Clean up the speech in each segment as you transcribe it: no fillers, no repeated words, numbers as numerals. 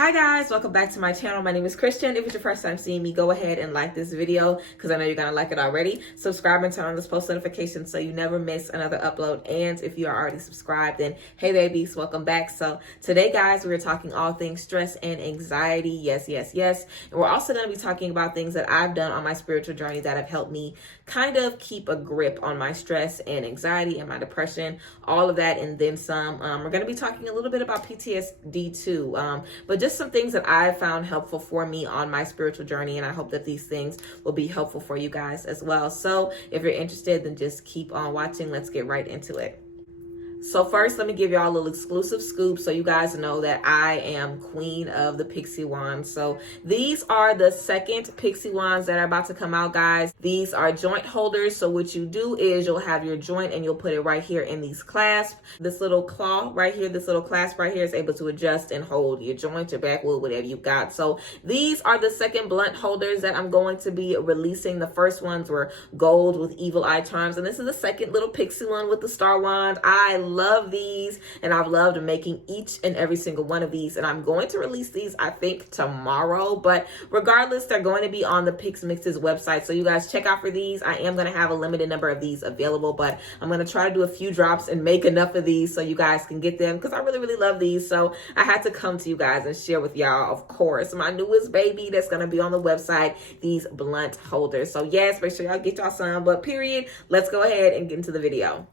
Hi guys, welcome back to my channel. My name is Christian. If it's your first time seeing me, go ahead and like this video because I know you're gonna like it already. Subscribe and turn on those post notifications so you never miss another upload. And if you are already subscribed, then hey babies, welcome back. So today guys, we're talking all things stress and anxiety. Yes. And we're also gonna be talking about things that I've done on my spiritual journey that have helped me kind of keep a grip on my stress and anxiety and my depression, all of that and then some. We're gonna be talking a little bit about PTSD too, but just some things that I found helpful for me on my spiritual journey, and I hope that these things will be helpful for you guys as well. So if you're interested, then just keep on watching. Let's get right into it. So first, let me give y'all a little exclusive scoop so you guys know that I am queen of the Pixie wands. So these are the second Pixie wands that are about to come out, guys. These are joint holders. So what you do is you'll have your joint and you'll put it right here in these clasps. This little claw right here, this little clasp right here is able to adjust and hold your joint, your backwood, whatever you've got. So these are the second blunt holders that I'm going to be releasing. The first ones were gold with evil eye charms, and this is the second little Pixie one with the star wand. I love these, and I've loved making each and every single one of these, and I'm going to release these I think tomorrow, but regardless, they're going to be on the Pix Mixes website, so you guys check out for these. I am going to have a limited number of these available, but I'm going to try to do a few drops and make enough of these so you guys can get them, because I really love these. So I had to come to you guys and share with y'all, of course, my newest baby that's going to be on the website, these blunt holders. So yes, make sure y'all get y'all some, but period, let's go ahead and get into the video.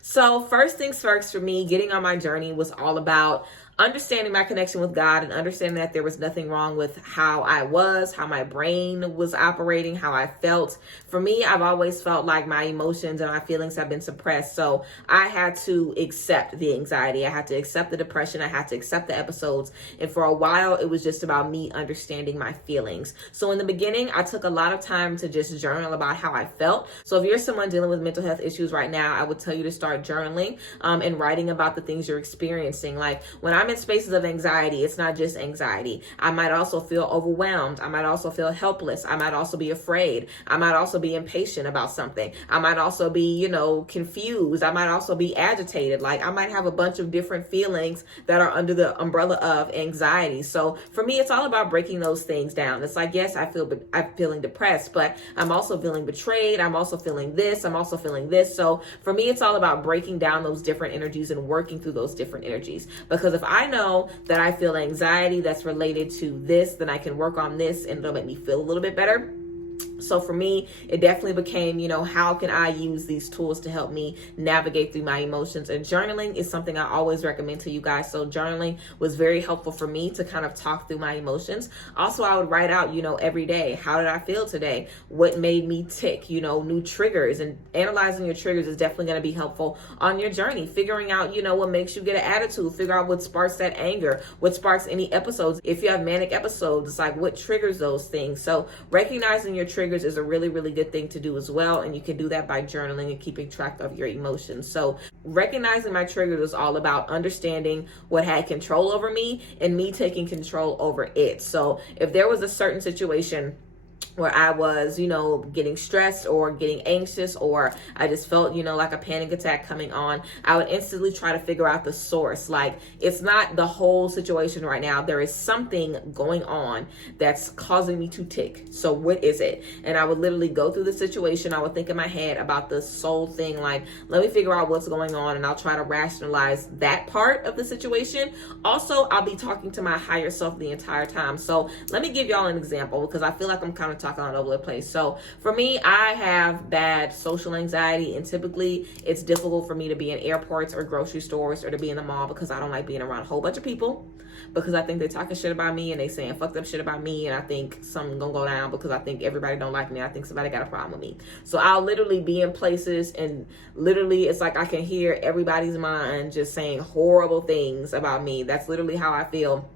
So first things first, for me, getting on my journey was all about understanding my connection with God and understanding that there was nothing wrong with how I was, how my brain was operating, how I felt. For me, I've always felt like my emotions and my feelings have been suppressed. So I had to accept the anxiety. I had to accept the depression. I had to accept the episodes. And for a while, it was just about me understanding my feelings. So in the beginning, I took a lot of time to just journal about how I felt. So if you're someone dealing with mental health issues right now, I would tell you to start journaling and writing about the things you're experiencing. Like when I'm in spaces of anxiety, it's not just anxiety. I might also feel overwhelmed. I might also feel helpless. I might also be afraid. I might also be impatient about something. I might also be, confused. I might also be agitated. Like I might have a bunch of different feelings that are under the umbrella of anxiety. So for me, it's all about breaking those things down. It's like, yes, I'm feeling depressed, but I'm also feeling betrayed. I'm also feeling this. I'm also feeling this. So for me, it's all about breaking down those different energies and working through those different energies. Because if I know that I feel anxiety that's related to this, then I can work on this and it'll make me feel a little bit better. So for me, it definitely became, how can I use these tools to help me navigate through my emotions? And journaling is something I always recommend to you guys. So journaling was very helpful for me to kind of talk through my emotions. Also, I would write out, every day, how did I feel today? What made me tick? New triggers, and analyzing your triggers is definitely going to be helpful on your journey. Figuring out, what makes you get an attitude. Figure out what sparks that anger, what sparks any episodes. If you have manic episodes, it's like what triggers those things. So recognizing your triggers is a really good thing to do as well, and you can do that by journaling and keeping track of your emotions. So recognizing my triggers is all about understanding what had control over me and me taking control over it. So if there was a certain situation where I was, getting stressed or getting anxious, or I just felt, like a panic attack coming on, I would instantly try to figure out the source. Like, it's not the whole situation right now. There is something going on that's causing me to tick. So what is it? And I would literally go through the situation. I would think in my head about the soul thing. Like, let me figure out what's going on, and I'll try to rationalize that part of the situation. Also, I'll be talking to my higher self the entire time. So let me give y'all an example, because I feel like I'm kind of talking all over the place. So for me, I have bad social anxiety, and typically it's difficult for me to be in airports or grocery stores or to be in the mall, because I don't like being around a whole bunch of people, because I think they're talking shit about me and they saying fucked up shit about me, and I think something gonna go down because I think everybody don't like me. I think somebody got a problem with me. So I'll literally be in places and literally it's like I can hear everybody's mind just saying horrible things about me. That's literally how I feel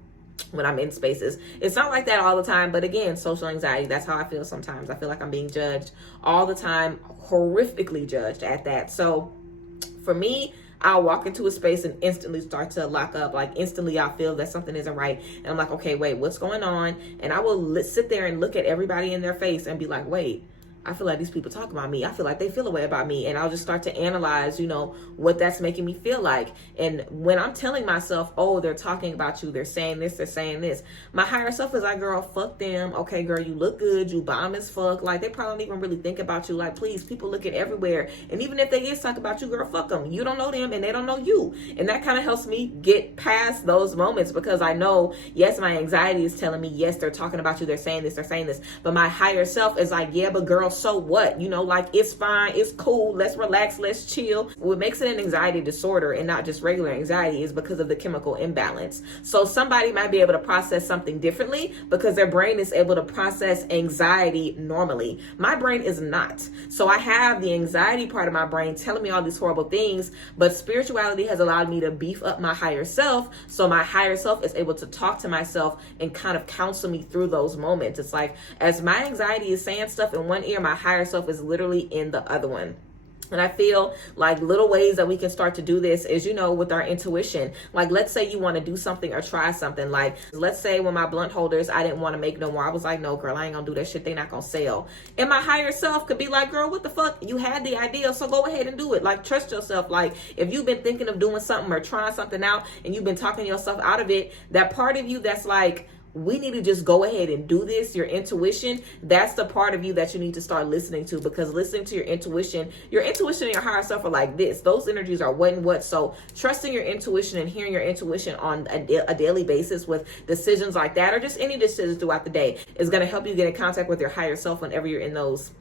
when I'm in spaces. It's not like that all the time, but again, social anxiety, that's how I feel sometimes. I feel like I'm being judged all the time, horrifically judged at that. So for me, I'll walk into a space and instantly start to lock up. Like instantly I'll feel that something isn't right. And I'm like, okay, wait, what's going on? And I will sit there and look at everybody in their face and be like, wait, I feel like these people talk about me. I feel like they feel a way about me. And I'll just start to analyze, what that's making me feel like. And when I'm telling myself, oh, they're talking about you, they're saying this, they're saying this, my higher self is like, girl, fuck them. Okay, girl, you look good. You bomb as fuck. Like, they probably don't even really think about you. Like, please, people looking everywhere. And even if they is talking about you, girl, fuck them. You don't know them and they don't know you. And that kind of helps me get past those moments, because I know, yes, my anxiety is telling me, yes, they're talking about you. They're saying this, but my higher self is like, yeah, but girl, so what? Like, it's fine, it's cool, let's relax, let's chill. What makes it an anxiety disorder and not just regular anxiety is because of the chemical imbalance. So somebody might be able to process something differently because their brain is able to process anxiety normally. My brain is not. So I have the anxiety part of my brain telling me all these horrible things, but spirituality has allowed me to beef up my higher self, so my higher self is able to talk to myself and kind of counsel me through those moments. It's like, as my anxiety is saying stuff in one ear, my higher self is literally in the other one. And I feel like little ways that we can start to do this is, with our intuition. Like, let's say you want to do something or try something. Like, let's say when my blunt holders, I didn't want to make no more. I was like, no, girl, I ain't gonna do that shit. They not gonna sell. And my higher self could be like, girl, what the fuck? You had the idea, so go ahead and do it. Like, trust yourself. Like, if you've been thinking of doing something or trying something out and you've been talking yourself out of it, that part of you that's like, we need to just go ahead and do this, your intuition, that's the part of you that you need to start listening to, because listening to your intuition and your higher self are like this. Those energies are what and what. So trusting your intuition and hearing your intuition on a daily basis with decisions like that, or just any decisions throughout the day, is going to help you get in contact with your higher self whenever you're in those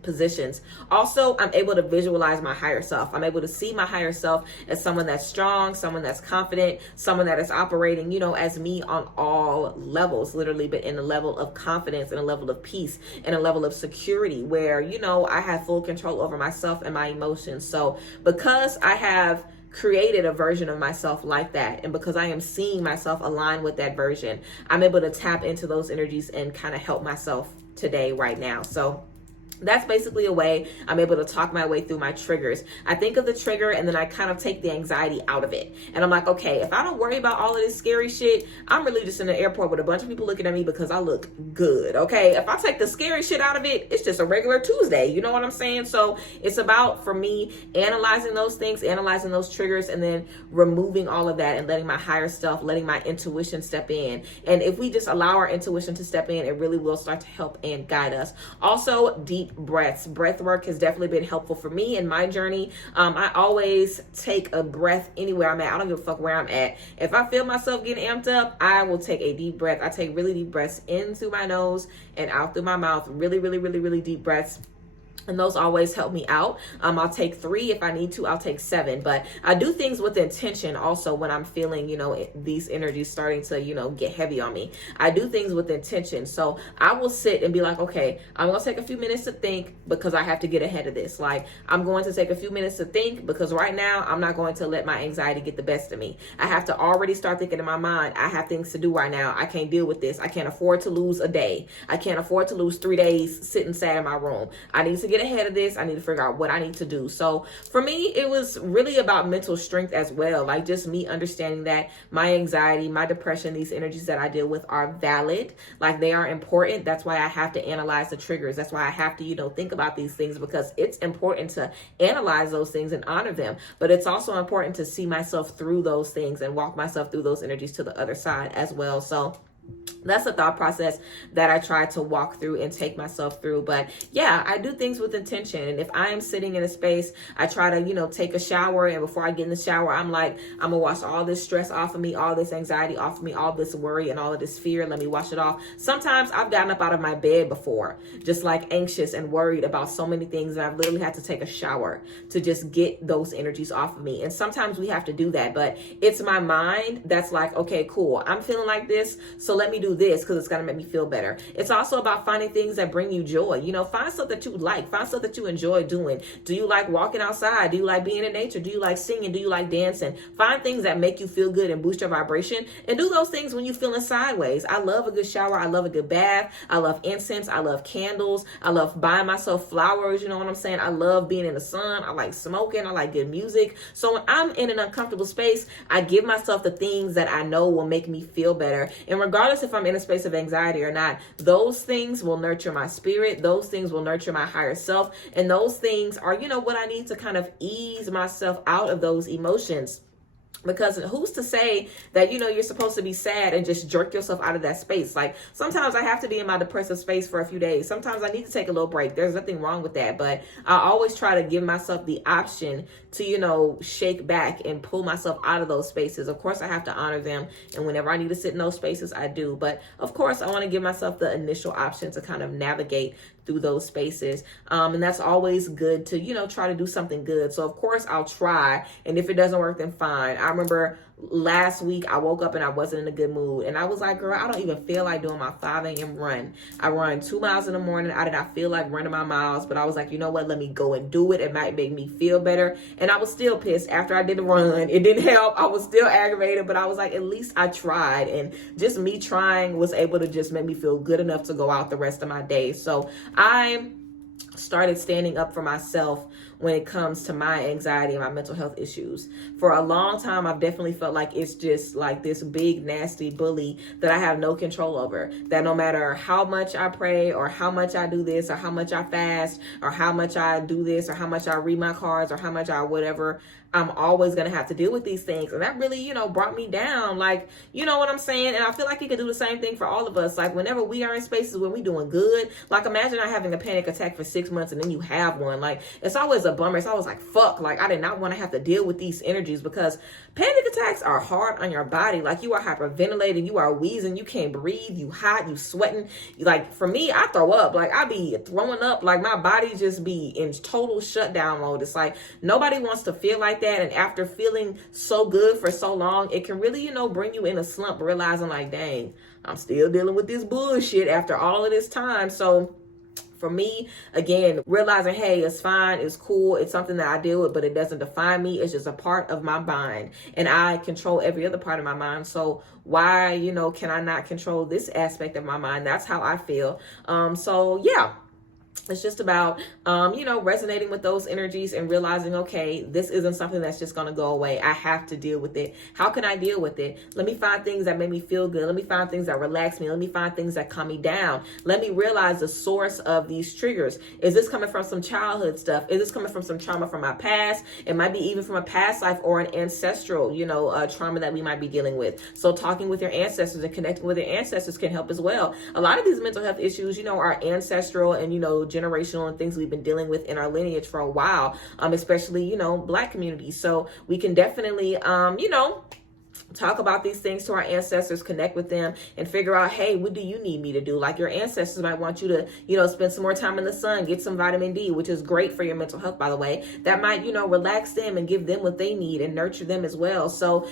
positions. Also, I'm able to visualize my higher self. I'm able to see my higher self as someone that's strong, someone that's confident, someone that is operating, as me on all levels, literally, but in a level of confidence and a level of peace and a level of security where, I have full control over myself and my emotions. So because I have created a version of myself like that, and because I am seeing myself align with that version, I'm able to tap into those energies and kind of help myself today, right now. So that's basically a way I'm able to talk my way through my triggers. I think of the trigger and then I kind of take the anxiety out of it. And I'm like, okay, if I don't worry about all of this scary shit, I'm really just in the airport with a bunch of people looking at me because I look good, okay? If I take the scary shit out of it, it's just a regular Tuesday, you know what I'm saying? So it's about, for me, analyzing those things, analyzing those triggers, and then removing all of that and letting my higher self, letting my intuition step in. And if we just allow our intuition to step in, it really will start to help and guide us. Also, deep breaths. Breathwork has definitely been helpful for me in my journey. I always take a breath anywhere I'm at. I don't give a fuck where I'm at. If I feel myself getting amped up, I will take a deep breath. I take really deep breaths in through my nose and out through my mouth. Really, really, really, really deep breaths. And those always help me out. I'll take 3 if I need to. I'll take 7. But I do things with intention also when I'm feeling, these energies starting to, get heavy on me. I do things with intention. So I will sit and be like, okay, I'm going to take a few minutes to think because I have to get ahead of this. Like, I'm going to take a few minutes to think because right now I'm not going to let my anxiety get the best of me. I have to already start thinking in my mind, I have things to do right now. I can't deal with this. I can't afford to lose a day. I can't afford to lose 3 days sitting sad in my room. I need to get ahead of this. I need to figure out what I need to do. So for me, it was really about mental strength as well. Like, just me understanding that my anxiety, my depression, these energies that I deal with are valid. Like, they are important. That's why I have to analyze the triggers. That's why I have to, think about these things, because it's important to analyze those things and honor them. But it's also important to see myself through those things and walk myself through those energies to the other side as well. So that's a thought process that I try to walk through and take myself through. But yeah, I do things with intention. And if I am sitting in a space, I try to, take a shower. And before I get in the shower, I'm like, I'm gonna wash all this stress off of me, all this anxiety off of me, all this worry and all of this fear. Let me wash it off. Sometimes I've gotten up out of my bed before, just like anxious and worried about so many things. And I've literally had to take a shower to just get those energies off of me. And sometimes we have to do that. But it's my mind that's like, okay, cool. I'm feeling like this. So let me do this because it's going to make me feel better. It's also about finding things that bring you joy. Find stuff that you like. Find stuff that you enjoy doing. Do you like walking outside? Do you like being in nature? Do you like singing? Do you like dancing? Find things that make you feel good and boost your vibration, and do those things when you're feeling sideways. I love a good shower. I love a good bath. I love incense. I love candles. I love buying myself flowers. You know what I'm saying? I love being in the sun. I like smoking. I like good music. So when I'm in an uncomfortable space, I give myself the things that I know will make me feel better. And regardless if I'm in a space of anxiety or not, those things will nurture my spirit. Those things will nurture my higher self. And those things are, what I need to kind of ease myself out of those emotions. Because who's to say that, you're supposed to be sad and just jerk yourself out of that space? Like, sometimes I have to be in my depressive space for a few days. Sometimes I need to take a little break. There's nothing wrong with that. But I always try to give myself the option to, shake back and pull myself out of those spaces. Of course, I have to honor them. And whenever I need to sit in those spaces, I do. But of course, I want to give myself the initial option to kind of navigate through those spaces. And that's always good to, try to do something good. So of course I'll try. And if it doesn't work, then fine. I remember last week I woke up and I wasn't in a good mood. And I was like, girl, I don't even feel like doing my 5 a.m. run. I run 2 miles in the morning. I did not feel like running my miles, but I was like, you know what? Let me go and do it. It might make me feel better. And I was still pissed after I did the run. It didn't help. I was still aggravated, but I was like, at least I tried. And just me trying was able to just make me feel good enough to go out the rest of my day. So I started standing up for myself when it comes to my anxiety and my mental health issues. For a long time, I've definitely felt like it's just like this big, nasty bully that I have no control over. That no matter how much I pray or how much I do this or how much I fast or how much I do this or how much I read my cards or how much I whatever, I'm always going to have to deal with these things. And that really, brought me down. Like, you know what I'm saying? And I feel like it could do the same thing for all of us. Like, whenever we are in spaces when we're doing good, like, imagine not having a panic attack for 6 months and then you have one. Like, it's always a bummer. It's always like, fuck, like, I did not want to have to deal with these energies, because panic attacks are hard on your body. Like, you are hyperventilating, you are wheezing, you can't breathe, you hot, you sweating. Like, for me, I throw up. Like, I be throwing up. Like, my body just be in total shutdown mode. It's like, nobody wants to feel like that. And after feeling so good for so long, it can really, bring you in a slump, realizing like, dang, I'm still dealing with this bullshit after all of this time. So for me, again, realizing, hey, it's fine, it's cool, it's something that I deal with, but it doesn't define me. It's just a part of my mind, and I control every other part of my mind. So why, can I not control this aspect of my mind? That's how I feel. So yeah. It's just about, resonating with those energies and realizing, okay, this isn't something that's just going to go away. I have to deal with it. How can I deal with it? Let me find things that make me feel good. Let me find things that relax me. Let me find things that calm me down. Let me realize the source of these triggers. Is this coming from some childhood stuff? Is this coming from some trauma from my past? It might be even from a past life or an ancestral, trauma that we might be dealing with. So talking with your ancestors and connecting with your ancestors can help as well. A lot of these mental health issues, are ancestral and, generational and things we've been dealing with in our lineage for a while, especially, Black communities. So we can definitely, talk about these things to our ancestors, connect with them, and figure out, hey, what do you need me to do? Like, your ancestors might want you to, spend some more time in the sun, get some vitamin D, which is great for your mental health, by the way. That might, relax them and give them what they need and nurture them as well. So,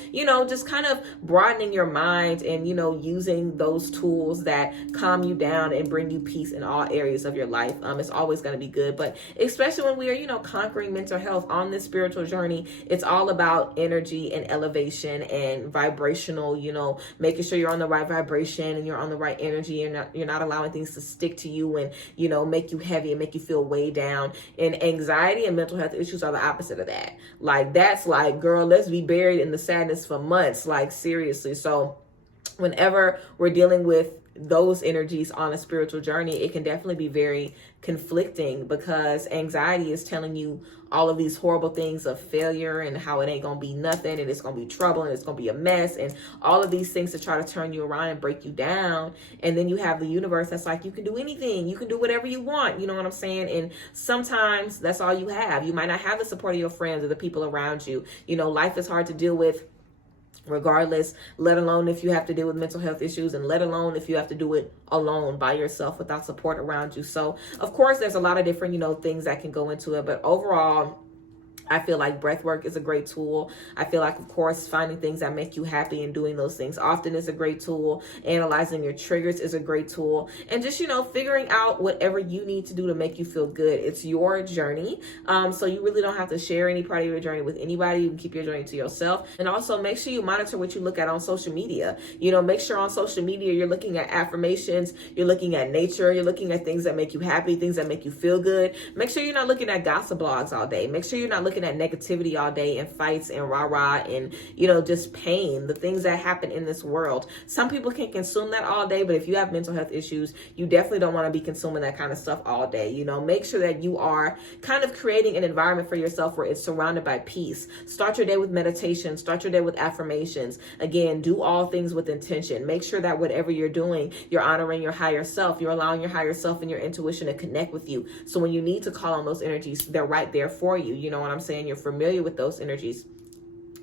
just kind of broadening your mind and, using those tools that calm you down and bring you peace in all areas of your life. It's always going to be good. But especially when we are, conquering mental health on this spiritual journey, it's all about energy and elevation and vibrational, making sure you're on the right vibration and you're on the right energy, and you're not allowing things to stick to you and, make you heavy and make you feel way down. And anxiety and mental health issues are the opposite of that. Like, that's like, girl, let's be buried in the sadness for months. Like, seriously. So whenever we're dealing with those energies on a spiritual journey, it can definitely be very conflicting, because anxiety is telling you all of these horrible things of failure and how it ain't gonna be nothing and it's gonna be trouble and it's gonna be a mess and all of these things to try to turn you around and break you down. And then you have the universe that's like, you can do anything, you can do whatever you want, you know what I'm saying? And sometimes that's all you have. You might not have the support of your friends or the people around you. Life is hard to deal with regardless, let alone if you have to deal with mental health issues, and let alone if you have to do it alone by yourself without support around you. So of course there's a lot of different, things that can go into it, but overall, I feel like breathwork is a great tool. I feel like, of course, finding things that make you happy and doing those things often is a great tool. Analyzing your triggers is a great tool. And just, figuring out whatever you need to do to make you feel good. It's your journey. So you really don't have to share any part of your journey with anybody. You can keep your journey to yourself. And also make sure you monitor what you look at on social media. Make sure on social media you're looking at affirmations, you're looking at nature, you're looking at things that make you happy, things that make you feel good. Make sure you're not looking at gossip blogs all day. Make sure you're not looking looking at negativity all day and fights and rah-rah and, you know, just pain, the things that happen in this world. Some people can consume that all day, but if you have mental health issues, you definitely don't want to be consuming that kind of stuff all day. You know, make sure that you are kind of creating an environment for yourself where it's surrounded by peace. Start your day with meditation. Start your day with affirmations. Again, do all things with intention. Make sure that whatever you're doing, you're honoring your higher self. You're allowing your higher self and your intuition to connect with you. So when you need to call on those energies, they're right there for you. You know what I'm saying? You're familiar with those energies.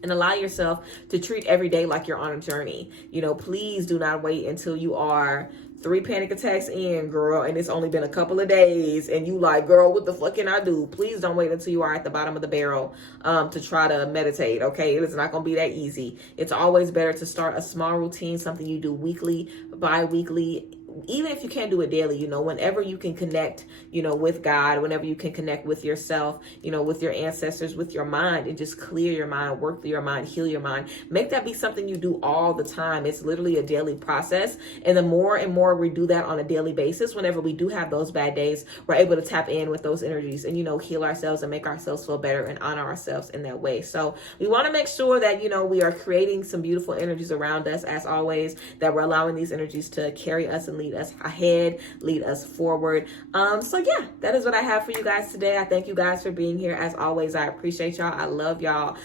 And allow yourself to treat every day like you're on a journey. You know, please do not wait until you are 3 panic attacks in, girl, and it's only been a couple of days and you like, girl, what the fuck can I do? Please don't wait until you are at the bottom of the barrel to try to meditate, okay? It's not gonna be that easy. It's always better to start a small routine, something you do weekly, bi-weekly, even if you can't do it daily, you know, whenever you can connect, you know, with God, whenever you can connect with yourself, you know, with your ancestors, with your mind, and just clear your mind, work through your mind, heal your mind. Make that be something you do all the time. It's literally a daily process. And the more and more we do that on a daily basis, whenever we do have those bad days, we're able to tap in with those energies and, you know, heal ourselves and make ourselves feel better and honor ourselves in that way. So we want to make sure that, you know, we are creating some beautiful energies around us, as always, that we're allowing these energies to carry us and lead us ahead, lead us forward. So yeah, that is what I have for you guys today. I thank you guys for being here. As always, I appreciate y'all. I love y'all.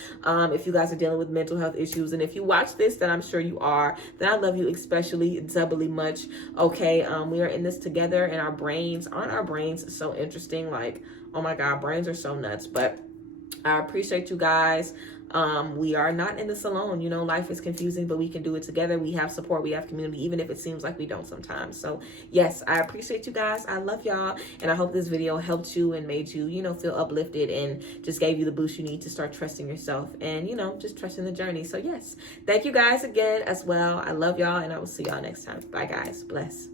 If you guys are dealing with mental health issues, and if you watch this, then I'm sure you are, then I love you especially doubly much. Okay, we are in this together, and aren't our brains so interesting? Like, oh my God, brains are so nuts. But I appreciate you guys. We are not in this alone. You know, life is confusing, but we can do it together. We have support. We have community, even if it seems like we don't sometimes. So yes, I appreciate you guys. I love y'all. And I hope this video helped you and made you, you know, feel uplifted and just gave you the boost you need to start trusting yourself and, you know, just trusting the journey. So yes, thank you guys again as well. I love y'all, and I will see y'all next time. Bye guys. Bless.